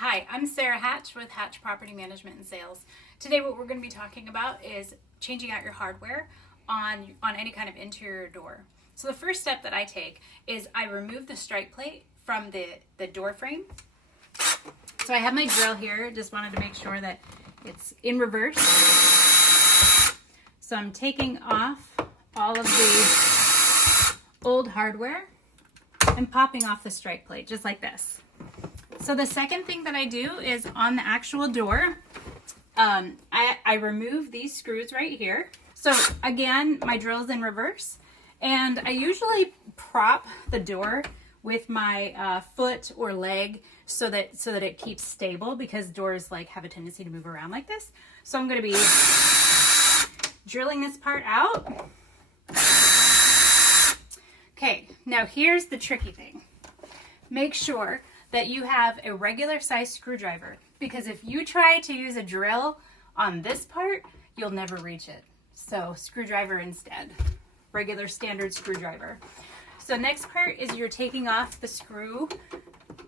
Hi, I'm Sarah Hatch with Hatch Property Management and Sales. Today what we're going to be talking about is changing out your hardware on any kind of interior door. So the first step that I take is I remove the strike plate from the door frame. So I have my drill here, just wanted to make sure that it's in reverse. So I'm taking off all of the old hardware and popping off the strike plate, just like this. So the second thing that I do is on the actual door, I remove these screws right here. So again, my drill's in reverse, and I usually prop the door with my foot or leg so that it keeps stable, because doors have a tendency to move around like this. So I'm going to be drilling this part out. Okay, now here's the tricky thing. Make sure that you have a regular size screwdriver, because if you try to use a drill on this part, you'll never reach it. So screwdriver instead, regular standard screwdriver. So next part is you're taking off the screw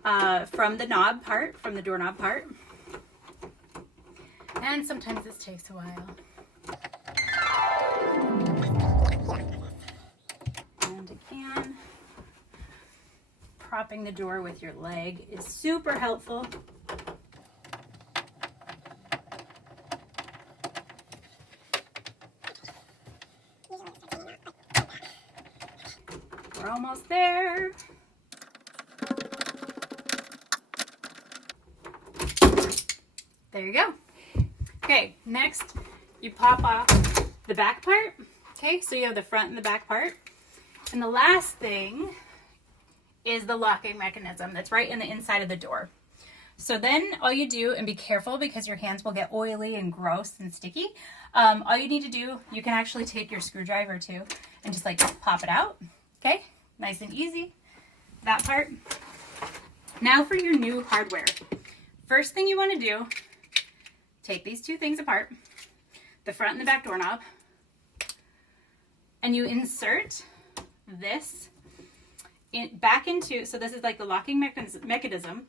from the knob part, from the doorknob part. And sometimes this takes a while. And again, propping the door with your leg is super helpful. We're almost there. There you go. Okay, next you pop off the back part. Okay, so you have the front and the back part. And the last thing is the locking mechanism that's right in the inside of the door. So then all you do, and be careful because your hands will get oily and gross and sticky, all you need to do, you can actually take your screwdriver too and just pop it out. Okay, nice and easy, that part. Now for your new hardware. First thing you want to do, take these two things apart, the front and the back doorknob, and you insert this back into, so this is like the locking mechanism.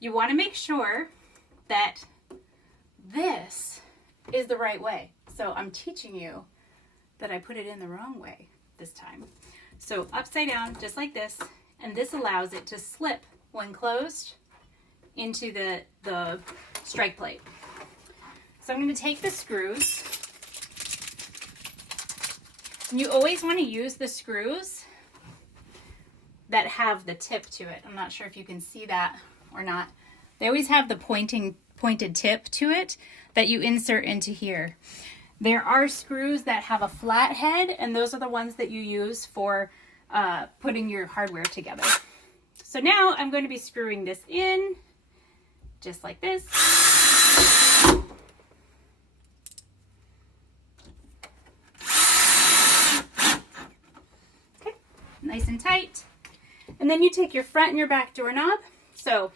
You want to make sure that this is the right way. So I'm teaching you that I put it in the wrong way this time. So upside down, just like this, and this allows it to slip when closed into the strike plate. So I'm going to take the screws, and you always want to use the screws that have the tip to it. I'm not sure if you can see that or not. They always have the pointed tip to it that you insert into here. There are screws that have a flat head, and those are the ones that you use for putting your hardware together. So now I'm going to be screwing this in just like this. Okay, nice and tight. And then you take your front and your back doorknob. So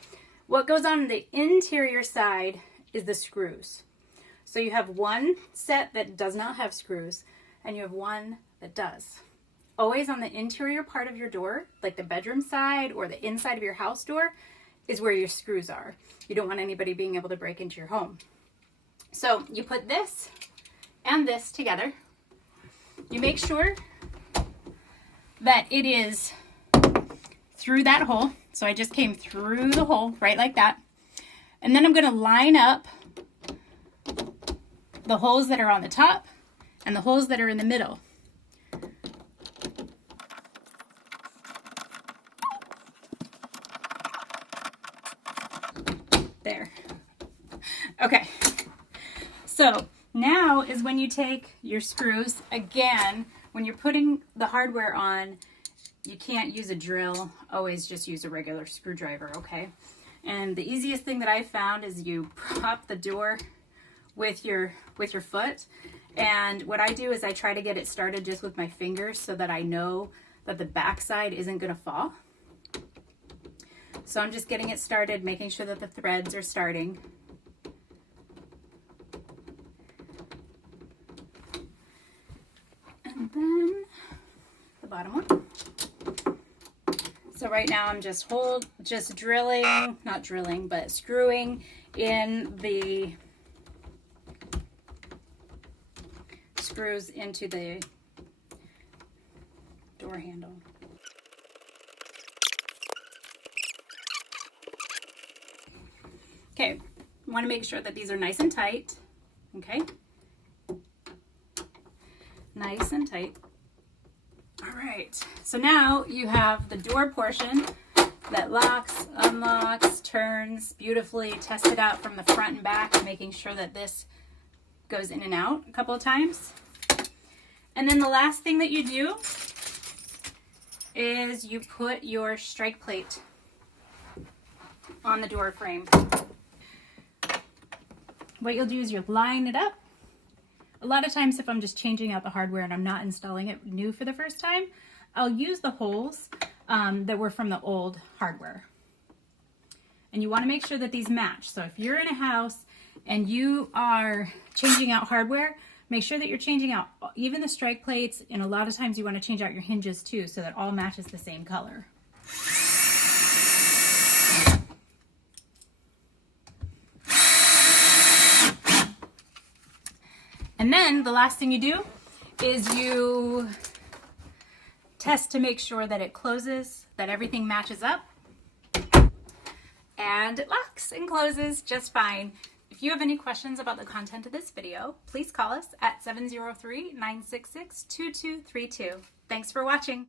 what goes on the interior side is the screws. So you have one set that does not have screws, and you have one that does. Always on the interior part of your door, like the bedroom side or the inside of your house door, is where your screws are. You don't want anybody being able to break into your home. So you put this and this together. You make sure that it is through that hole. So I just came through the hole, right like that. And then I'm going to line up the holes that are on the top and the holes that are in the middle. There. Okay. So now is when you take your screws. Again, when you're putting the hardware on, you can't use a drill. Always just use a regular screwdriver, okay? And the easiest thing that I found is you prop the door with your foot. And what I do is I try to get it started just with my fingers so that I know that the back side isn't going to fall. So I'm just getting it started, making sure that the threads are starting. And then the bottom one. So right now I'm just drilling, not drilling, but screwing in the screws into the door handle. Okay, want to make sure that these are nice and tight. Okay, nice and tight. All right, so now you have the door portion that locks, unlocks, turns beautifully, tested out from the front and back, making sure that this goes in and out a couple of times. And then the last thing that you do is you put your strike plate on the door frame. What you'll do is you'll line it up. A lot of times if I'm just changing out the hardware and I'm not installing it new for the first time, I'll use the holes that were from the old hardware. And you want to make sure that these match. So if you're in a house and you are changing out hardware, make sure that you're changing out even the strike plates, and a lot of times you want to change out your hinges too so that all matches the same color. And then the last thing you do is you test to make sure that it closes, that everything matches up, and it locks and closes just fine. If you have any questions about the content of this video, please call us at 703-966-2232. Thanks for watching.